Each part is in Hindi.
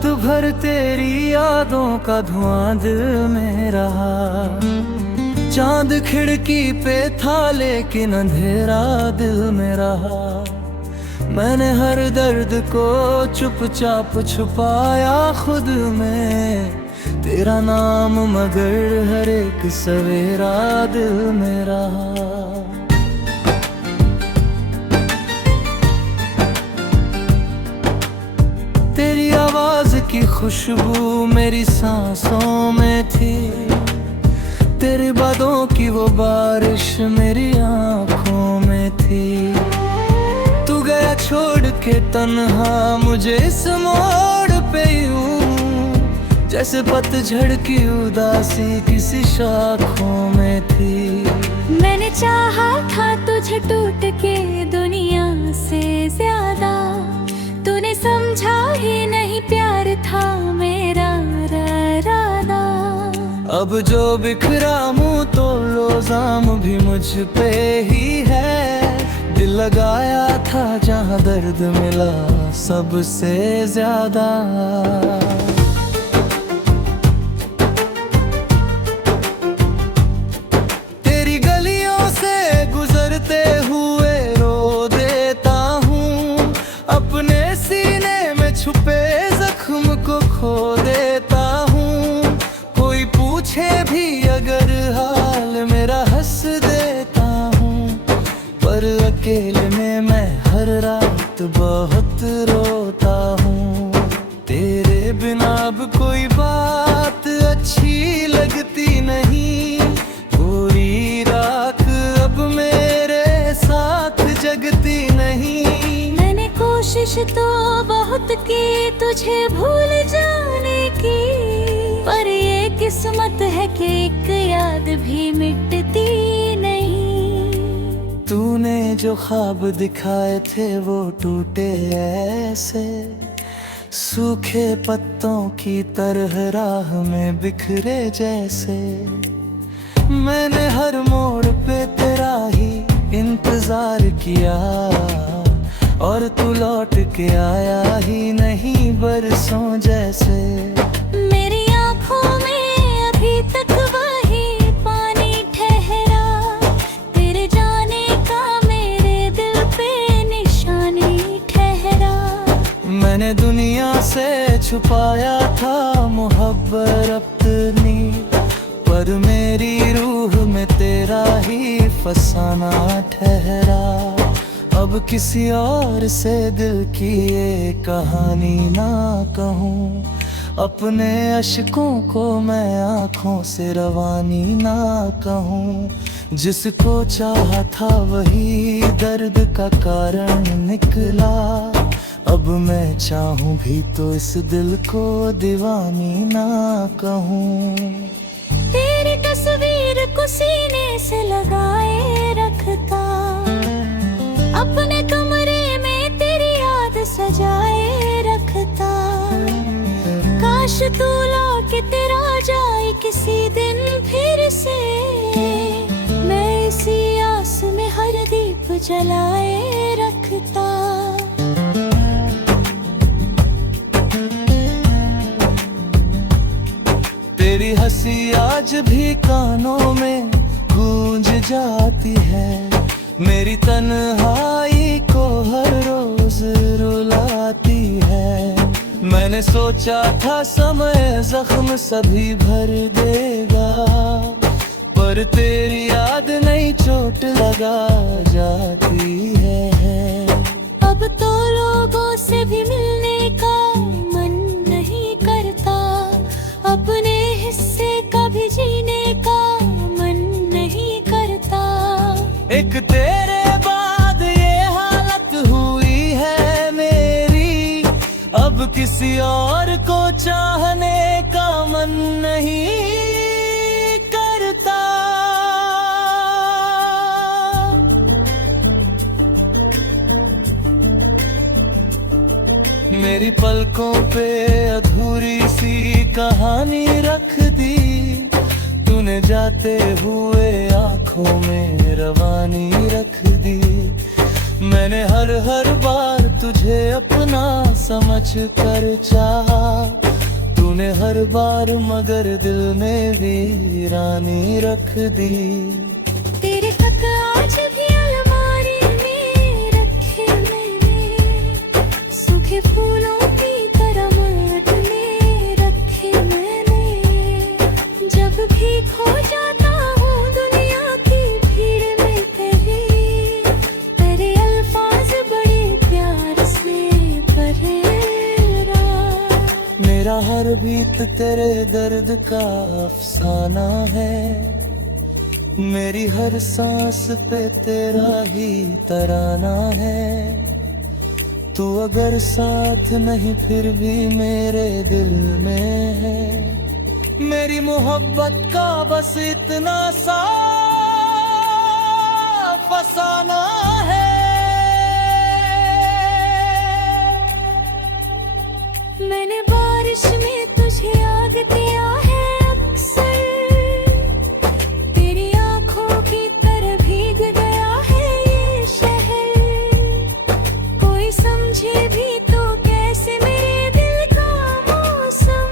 रात भर तेरी यादों का धुआं दिल में रहा। चांद खिड़की पे था लेकिन अंधेरा दिल में रहा। मैंने हर दर्द को चुपचाप छुपाया खुद में, तेरा नाम मगर हर एक सवेरा दिल में रहा। तेरी आवाज की खुशबू मेरी सांसों में थी, तेरी बातों की वो बारिश मेरी आंखों में थी। तू गया छोड़ के तन्हा मुझे इस मोड़ पे यूं, जैसे पतझड़ की उदासी किसी शाखों में थी। मैंने चाहा था तुझे टूट के दुनिया से ज्यादा, तूने समझा ही नहीं प्यार था मेरा इरादा। अब जो बिखरा मुँह तो इल्जाम भी मुझ पे ही है। दिल लगाया था जहाँ दर्द मिला सबसे ज्यादा। तेरी गलियों से गुजरते हुए रो देता हूँ, अपने सीने में छुपे जख्म को खो देता हूँ। कोई पूछे भी अगर हाल मेरा हंस देता हूँ, पर अकेले में मैं हर रात बहुत रोता हूँ। तेरे बिना अब कोई बात अच्छी लगती नहीं, पूरी रात अब मेरे साथ जगती नहीं। मैंने कोशिश तो बहुत की तुझे भूल जाने की, पर ये किस्मत है कि एक याद भी मिटती नहीं। तूने जो ख्वाब दिखाए थे वो टूटे ऐसे, सूखे पत्तों की तरह राह में बिखरे जैसे। मैंने हर मोड़ पे तेरा ही इंतजार किया, और तू लौट के आया ही नहीं बरसों जैसे। मेरी आँखों में अभी तक वही पानी ठहरा, तेरे जाने का मेरे दिल पे निशानी ठहरा। मैंने दुनिया से छुपाया था मोहब्बत अपनी, पर मेरी रूह में तेरा ही फसाना ठहरा। अब किसी और से दिल की ये कहानी ना कहूँ, अपने अश्कों को मैं आँखों से रवानी ना कहूँ। जिसको चाहा था वही दर्द का कारण निकला, अब मैं चाहूँ भी तो इस दिल को दीवानी ना कहूँ। तेरी तस्वीर को सीने से लगाए रखता, अपने कमरे में तेरी याद सजाए रखता। काश तू लौट के तेरा जाए किसी दिन फिर से, मैं इसी आस में हर दीप जलाए रखता। तेरी हंसी आज भी कानों में गूंज जाती है, मेरी तन्हाई को हर रोज रुलाती है। मैंने सोचा था समय जख्म सभी भर देगा, पर तेरी याद नहीं चोट लगा जाती है। अब तो लोगों से भी मिलने का मन नहीं करता, अपने हिस्से का भी जीने का मन नहीं करता। एक तेरे बाद ये हालत हुई है मेरी, अब किसी और को चाहने का मन नहीं करता। मेरी पलकों पे अधूरी सी कहानी रख दी, तूने जाते हुए आंखों में रवानी रख दी। मैंने हर बार तुझे अपना समझ कर चाहा, तूने हर बार मगर दिल में वीरानी रख दी। तेरे खत आज भी अलमारी में रखे मैंने, सूखे फूलों की तरह माट में रखे मैंने। जब भी खो जाता हूँ दुनिया की भीड़ में कहीं, तेरे अल्फाज बड़े प्यार से भरे। मेरा हर बीत तेरे दर्द का अफसाना है, मेरी हर सांस पे तेरा ही तराना है। तू अगर साथ नहीं फिर भी मेरे दिल में है, मेरी मोहब्बत का बस इतना सा फसाना है। मैंने बारिश में तुझे याद किया है अक्सर, तेरी आंखों की तरह भीग गया है ये शहर। कोई समझे भी तो कैसे मेरे दिल का मौसम,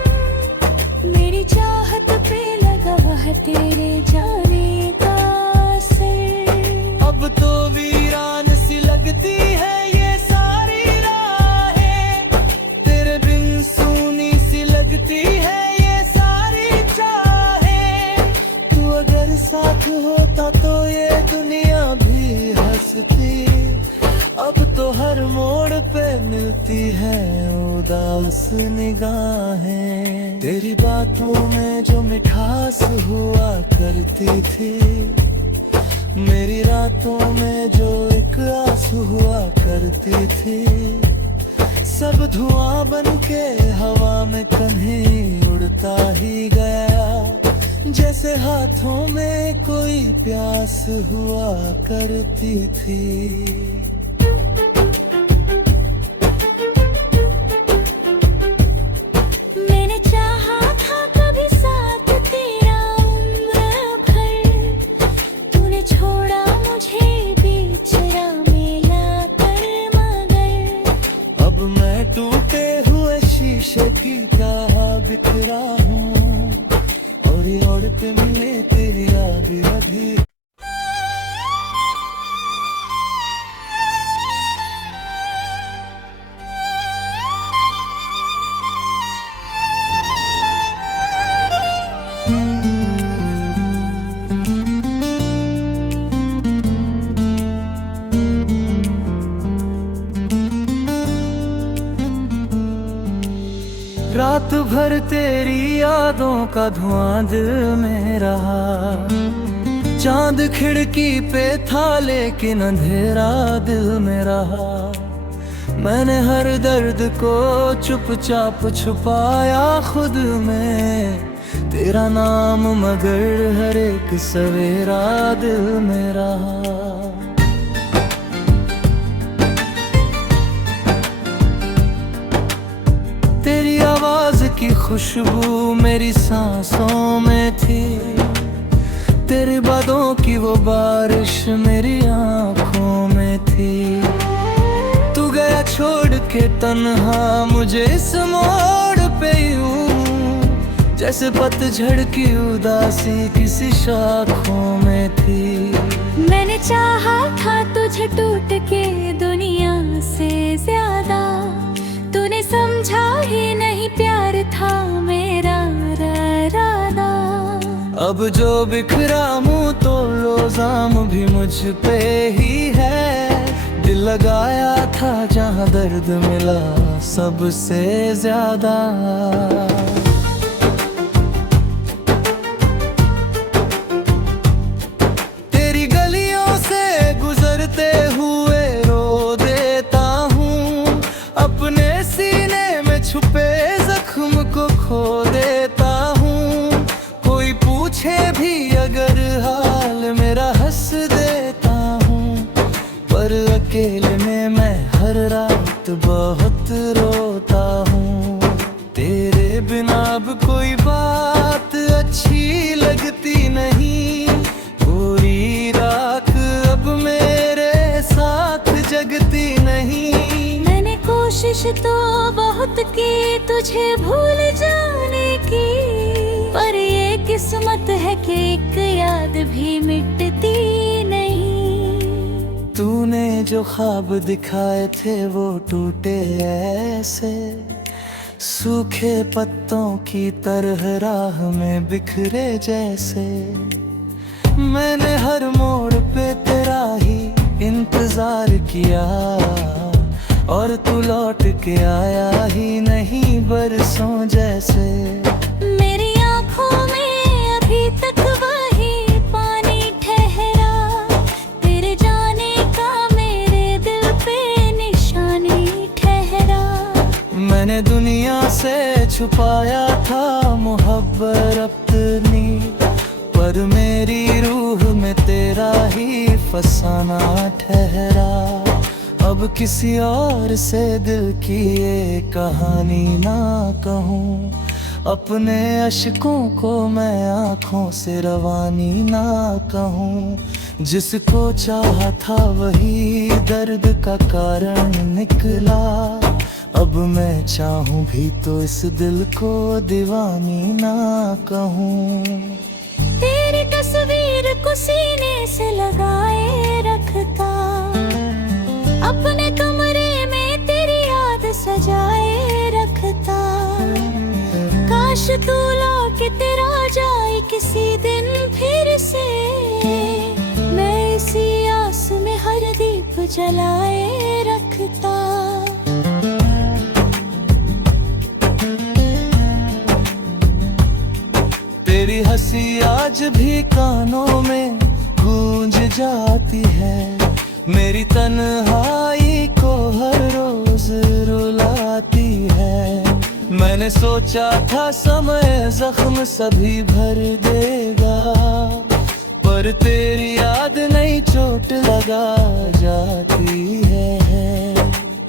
मेरी चाहत पे लगा है तेरे जाने का असर। अब तो वीरान सी लगती है ये सारी राहें, तेरे बिन सूनी सी लगती है ये सारी चाहें। तू अगर साथ होता तो ये दुनिया भी हंसती, अब तो हर मोड़ पे मिलती है उदास निगाहें। तेरी बातों में जो मिठास हुआ करती थी, मेरी रातों में जो एक आस हुआ करती थी, सब धुआं बन के हवा में कहीं उड़ता ही गया। जैसे हाथों में कोई प्यास हुआ करती थी। मैंने चाहा था कभी साथ तेरा उम्र भर, तूने छोड़ा मुझे बीच राह में लाकर मगर। अब मैं टूटे हुए शीशे की तरह बिखरा हूँ, और पे मिले तेरी याद अभी। रात भर तेरी यादों का धुआं दिल में रहा, चांद खिड़की पे था लेकिन अंधेरा दिल में रहा। मैंने हर दर्द को चुपचाप छुपाया खुद में, तेरा नाम मगर हर एक सवेरा दिल में रहा। तेरी आवाज की खुशबू मेरी सांसों में थी, तेरे बादों की वो बारिश मेरी आंखों में थी। तू गया छोड़ के तन्हा मुझे इस मोड़ पे यूं, जैसे पतझड़ की उदासी किसी शाखों में थी। मैंने चाहा था तुझे टूट के दुनिया से ज्यादा, तूने समझा ही नहीं प्यार था मेरा इरादा। अब जो बिखरा मुँह तो इल्जाम भी मुझ पे ही है, दिल लगाया था जहाँ दर्द मिला सबसे ज्यादा। तेरी गलियों से गुजरते हुए रो देता हूँ, अपने सीने में छुपे जख्म को खो देता हूँ। कोई पूछे भी अगर हाल मेरा हंस देता हूँ, पर अकेले में मैं हर रात बहुत रोता हूँ। तेरे बिना कोशिश तो बहुत की तुझे भूल जाने की, पर ये किस्मत है कि एक याद भी मिटती नहीं। तूने जो ख्वाब दिखाए थे वो टूटे ऐसे, सूखे पत्तों की तरह राह में बिखरे जैसे। मैंने हर मोड़ पे तेरा ही इंतजार किया, और तू लौट के आया ही नहीं बरसों जैसे। मेरी आँखों में अभी तक वही पानी ठहरा, तेरे जाने का मेरे दिल पे निशानी ठहरा। मैंने दुनिया से छुपाया था मोहब्बत अपनी, पर मेरी रूह में तेरा ही फसाना ठहरा। अब किसी और से दिल की ये कहानी ना कहूँ, अपने अश्कों को मैं आँखों से रवानी ना कहूँ। जिसको चाहा था वही दर्द का कारण निकला, अब मैं चाहूँ भी तो इस दिल को दीवानी ना कहूँ। तेरी तस्वीर को सीने से लगाए रखता, अपने कमरे में तेरी याद सजाए रखता। काश तू लौट के तेरा जाए किसी दिन फिर से, मैं इसी आस में हर दीप जलाए रखता। तेरी हंसी आज भी कानों में गूंज जाती है, मेरी तन्हाई को हर रोज रुलाती है। मैंने सोचा था समय जख्म सभी भर देगा, पर तेरी याद नई चोट लगा जाती है।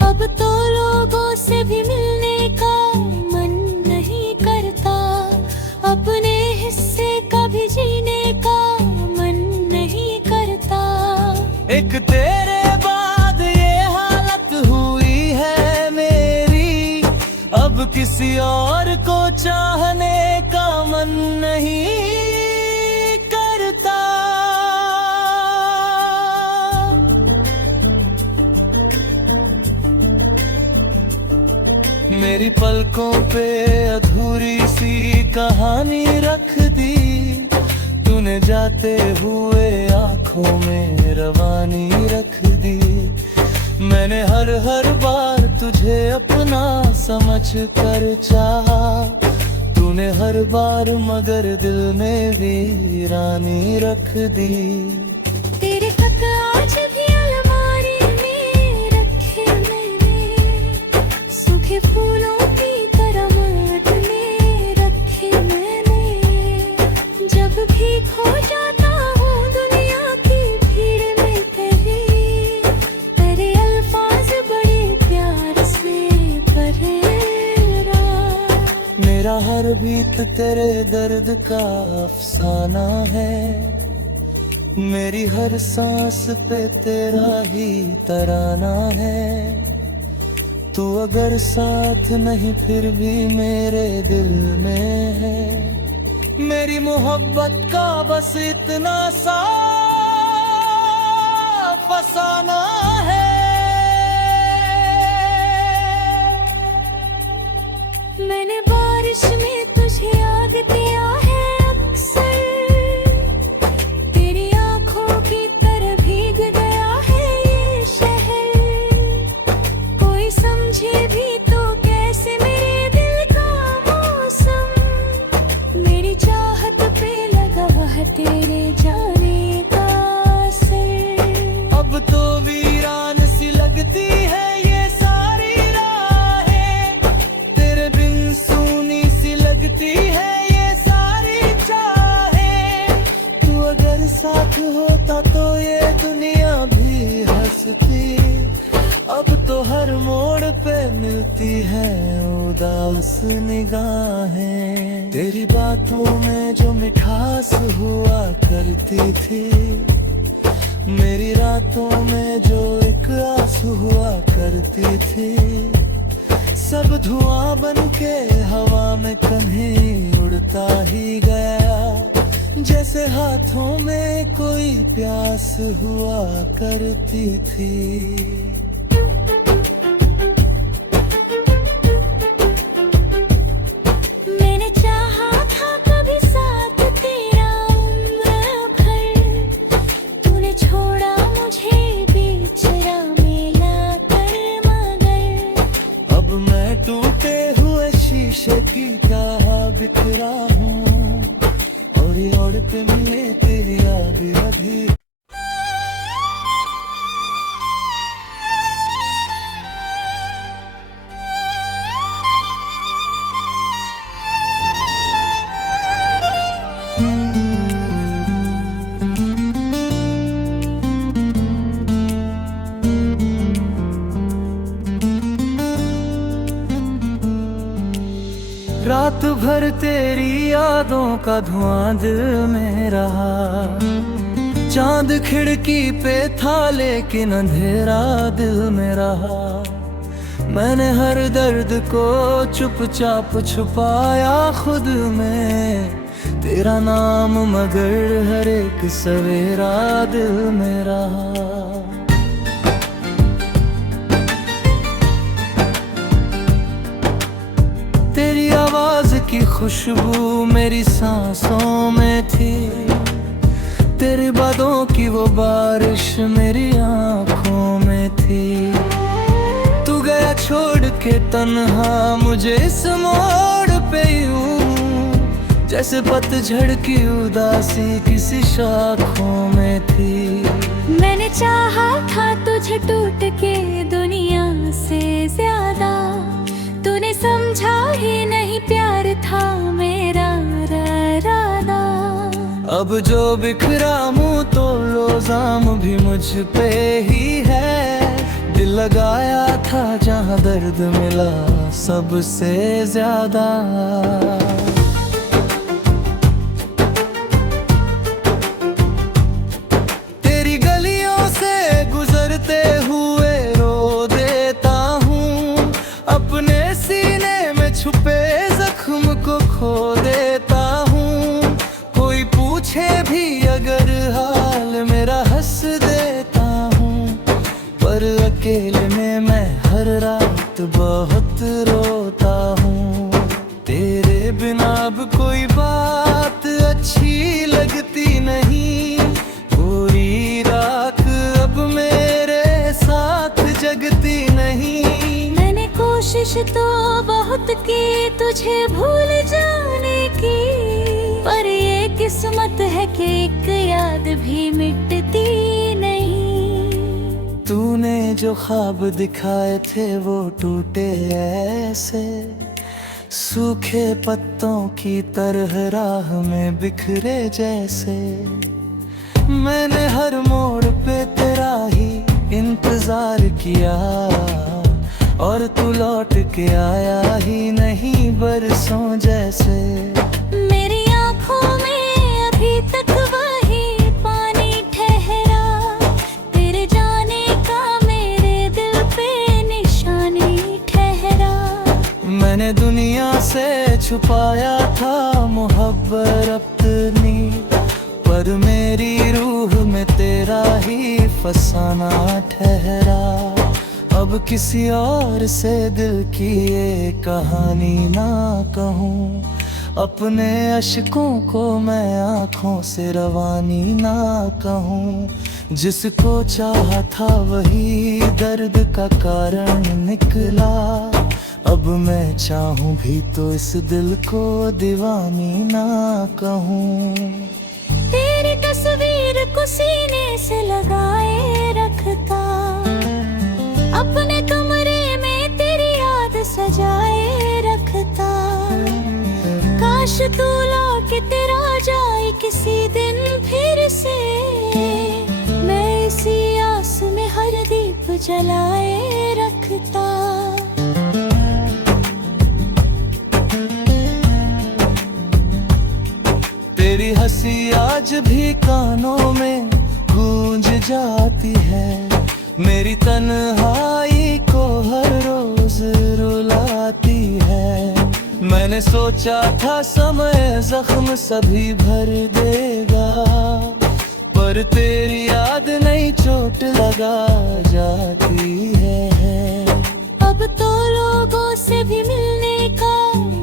अब तो लोगों से भी मिलने का मन नहीं करता, अपने हिस्से का भी जीने का मन नहीं करता। एक तेरे बाद ये हालत हुई है मेरी, अब किसी और को चाहने का मन नहीं करता। मेरी पलकों पे अधूरी सी कहानी रख दी, तूने जाते हुए आँखों में रवानी रख दी। मैंने हर बार तुझे अपना समझ कर चाहा, तूने हर बार मगर दिल में वीरानी रख दी। तेरे खत आज भी अलमारी में रखे मैंने, सूखे फूलों की तरह माट में रखे मैंने। जब भी खो जाता हूँ दुनिया की भीड़ में कहीं, तेरे अल्फाज बड़े प्यार से भरे। मेरा हर बीत तेरे दर्द का अफसाना है, मेरी हर सांस पे तेरा ही तराना है। तू अगर साथ नहीं फिर भी मेरे दिल में है, मेरी मोहब्बत का बस इतना सा फसाना है। मैंने बारिश में तुझे याद किया है अक्सर, तेरी आंखों की तरह भीग गया है ये शहर। कोई समझे भी तो कैसे मेरे दिल का मौसम, मेरी चाहत पे लगा हुआ तेरे जाने का असर। अब तो वीरान सी लगती है ये सारी राहें, तेरे बिन सूनी सी लगती है ये सारी चाहें। तू अगर साथ होता तो ये दुनिया भी हंसती, अब तो हर मोड़ पे मिलती है उदास निगाहें। तेरी बातों में जो मिठास हुआ करती थी, मेरी रातों में जो एक आस हुआ करती थी, सब धुआं बनके हवा में कन्हे उड़ता ही गया, जैसे हाथों में कोई प्यास हुआ करती थी। मैंने चाहा था कभी साथ तेरा उम्र भर, तूने छोड़ा मुझे बीच राह में लाकर मगर। अब मैं टूटे हुए शीशे की तरह बिखरा हूँ, और ये ओर पे मिले तेरी याद अभी। रात भर तेरी यादों का धुआं दिल में रहा, चांद खिड़की पे था लेकिन अंधेरा दिल में रहा। मैंने हर दर्द को चुपचाप छुपाया खुद में, तेरा नाम मगर हर एक सवेरा दिल में रहा। तेरी आवाज की खुशबू मेरी सांसों में थी, तेरी बातों की वो बारिश मेरी आंखों में थी। तू गया छोड़ के तन्हा मुझे इस मोड़ पे यूं, जैसे पतझड़ की उदासी किसी शाखों में थी। मैंने चाहा था तुझे टूट के दुनिया से ज्यादा, तूने समझा ही नहीं प्यार था मेरा इरादा। अब जो बिखरा मुँह तो इल्जाम भी मुझ पे ही है, दिल लगाया था जहाँ दर्द मिला सबसे ज्यादा। तेरी गलियों से गुजरते हुए रो देता हूँ, अपने सीने में छुपे जख्म को खो देता हूँ। कोई पूछे भी अगर हाल मेरा हंस देता हूँ, पर अकेले में मैं हर रात बहुत रोता हूँ। तेरे बिना अब कोई बात अच्छी लगती नहीं, पूरी रात अब मेरे साथ जगती नहीं। मैंने कोशिश तो बहुत की तुझे भूल जाने की, पर ये किस्मत है कि एक याद भी मिटती नहीं। तूने जो ख्वाब दिखाए थे वो टूटे ऐसे, सूखे पत्तों की तरह राह में बिखरे जैसे। मैंने हर मोड़ पे तेरा ही इंतजार किया, और तू लौट के आया ही नहीं बरसों जैसे। मेरी आँखों में अभी तक वही पानी ठहरा, तेरे जाने का मेरे दिल पे निशानी ठहरा। मैंने दुनिया से छुपाया था मोहब्बत अपनी, पर मेरी रूह में तेरा ही फसाना ठहरा। अब किसी और से दिल की ये कहानी ना कहूँ, अपने अश्कों को मैं आँखों से रवानी ना कहूँ। जिसको चाहा था वही दर्द का कारण निकला, अब मैं चाहूँ भी तो इस दिल को दीवानी ना कहूँ। तेरी तस्वीर को सीने से लगाए रखता, अपने कमरे में तेरी याद सजाए रखता। काश तू लौट के तेरा जाए किसी दिन फिर से, मैं इसी आस में हर दीप जलाए रखता। तेरी हंसी आज भी कानों में गूंज जाती है, मेरी तन्हाई को हर रोज रुला मैंने सोचा था समय जख्म सभी भर देगा, पर तेरी याद नहीं चोट लगा जाती है। अब तो लोगों से भी मिलने का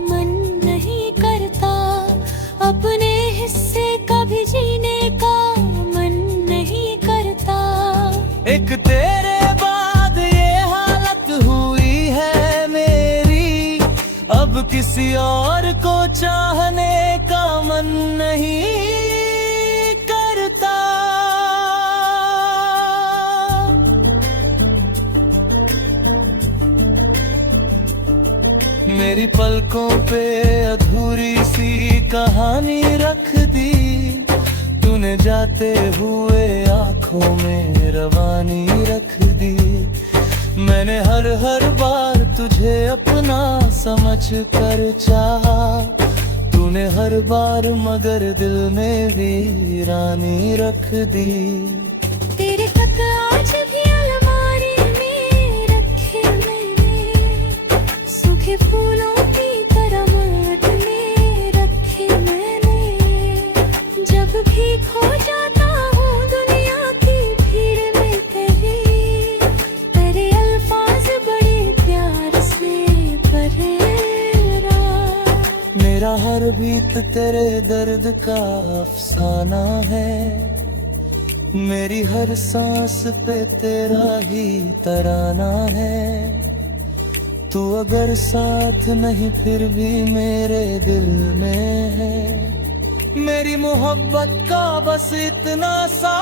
मन नहीं करता, अपने हिस्से का भी जीने का मन नहीं करता। एक तेरे बाद ये हालत हुई है मेरी, अब किसी और को चाहने का मन नहीं करता। मेरी पलकों पे अधूरी सी कहानी रख दी, तूने जाते हुए आंखों में रवानी रख दी। मैंने हर बार तुझे अपना समझ कर चाहा, तूने हर बार मगर दिल में वीरानी रख दी। तेरे खत आज भी अलमारी में रखे मैंने, सूखे फूलों की तरह माट में रखे मैंने। जब भी खो जाता हूँ दुनिया की भीड़ में कहीं, तेरे अल्फाज बड़े प्यार से भरे। मेरा हर बीत तेरे दर्द का अफसाना है, मेरी हर सांस पे तेरा ही तराना है। तू अगर साथ नहीं फिर भी मेरे दिल में है, मेरी मोहब्बत का बस इतना सा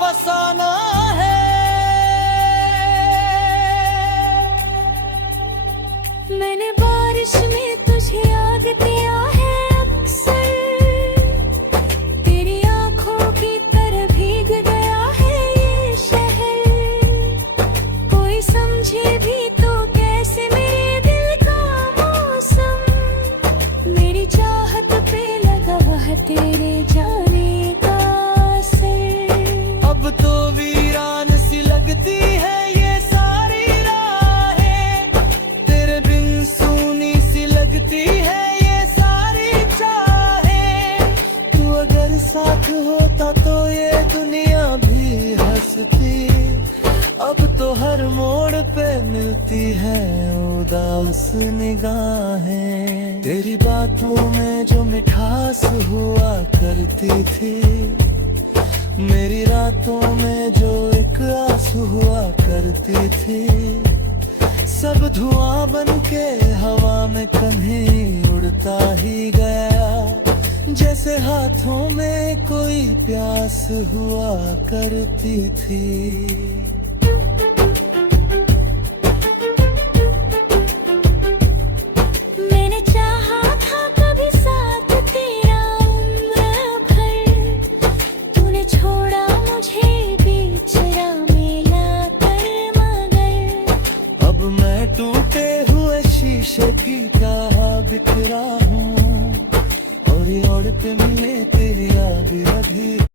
फसाना है। मैंने बारिश में तुझे याद किया है अक्सर, तेरी आंखों की तरह भीग गया है ये शहर। कोई समझे भी तो कैसे मेरे दिल का मौसम, मेरी चाहत पे लगा वह तेरे जाने का असर। अब तो वीरान सी लगती है ये सारी राहें, तेरे बिन सूनी सी लगती है ये सारी चाहें। तू अगर साथ होता तो ये दुनिया भी हंसती, अब तो हर मोड़ पे मिलती है उदास निगाहें। तेरी बातों में जो मिठास हुआ करती थी, मेरी रातों में जो एक आस हुआ करती थी, सब धुआं बन के हवा में कहीं उड़ता ही गया, जैसे हाथों में कोई प्यास हुआ करती थी। मैंने चाहा था कभी साथ तेरा उम्र भर, तूने छोड़